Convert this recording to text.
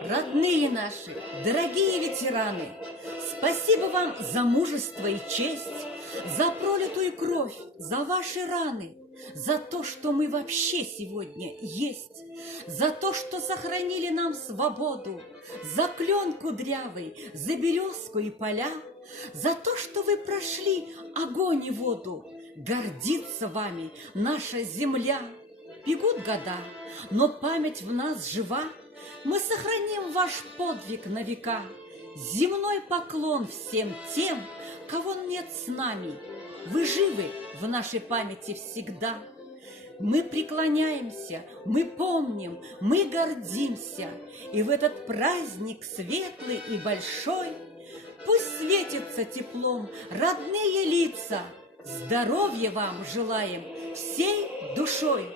Родные наши, дорогие ветераны, спасибо вам за мужество и честь, за пролитую кровь, за ваши раны, за то, что мы вообще сегодня есть, за то, что сохранили нам свободу, за клен кудрявый, за березку и поля, за то, что вы прошли огонь и воду. Гордится вами наша земля. Бегут года, но память в нас жива. Мы сохраним ваш подвиг на века. Земной поклон всем тем, кого нет с нами. Вы живы в нашей памяти всегда. Мы преклоняемся, мы помним, мы гордимся. И в этот праздник светлый и большой пусть светится теплом родные лица. Здоровья вам желаем всей душой.